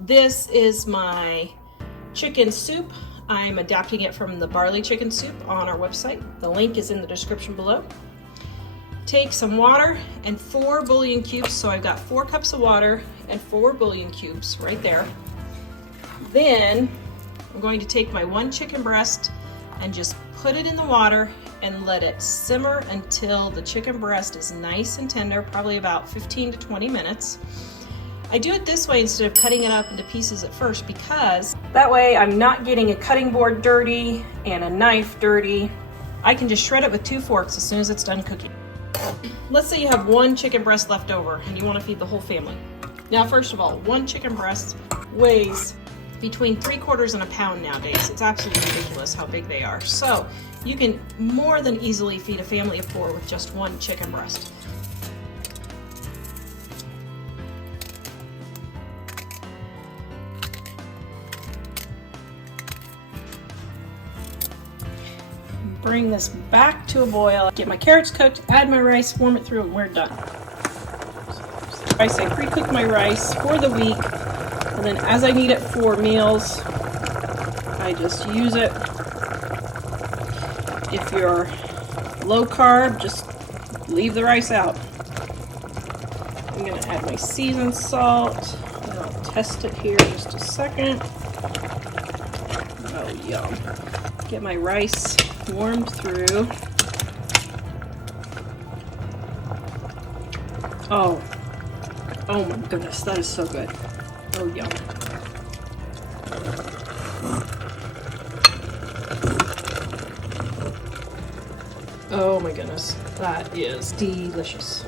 This is my chicken soup. I'm adapting it from the barley chicken soup on our website. The link is in the description below. Take some water and 4 bouillon cubes. So I've got 4 cups of water and 4 bouillon cubes right there. Then I'm going to take my 1 chicken breast and just put it in the water and let it simmer until the chicken breast is nice and tender, probably about 15 to 20 minutes. I do it this way instead of cutting it up into pieces at first because that way I'm not getting a cutting board dirty and a knife dirty. I can just shred it with 2 forks as soon as it's done cooking. Let's say you have 1 chicken breast left over and you want to feed the whole family. Now, first of all, 1 chicken breast weighs between 3/4 and a pound nowadays. It's absolutely ridiculous how big they are. So you can more than easily feed a family of 4 with just 1 chicken breast. Bring this back to a boil. Get my carrots cooked, add my rice, warm it through, and we're done. I pre-cook my rice for the week, and then as I need it for meals, I just use it. If you're low carb, just leave the rice out. I'm gonna add my seasoned salt, and I'll test it here in just a second. Oh, yum. Get my rice warmed through. Oh my goodness, that is so good. Oh, yum. Oh my goodness, that is delicious.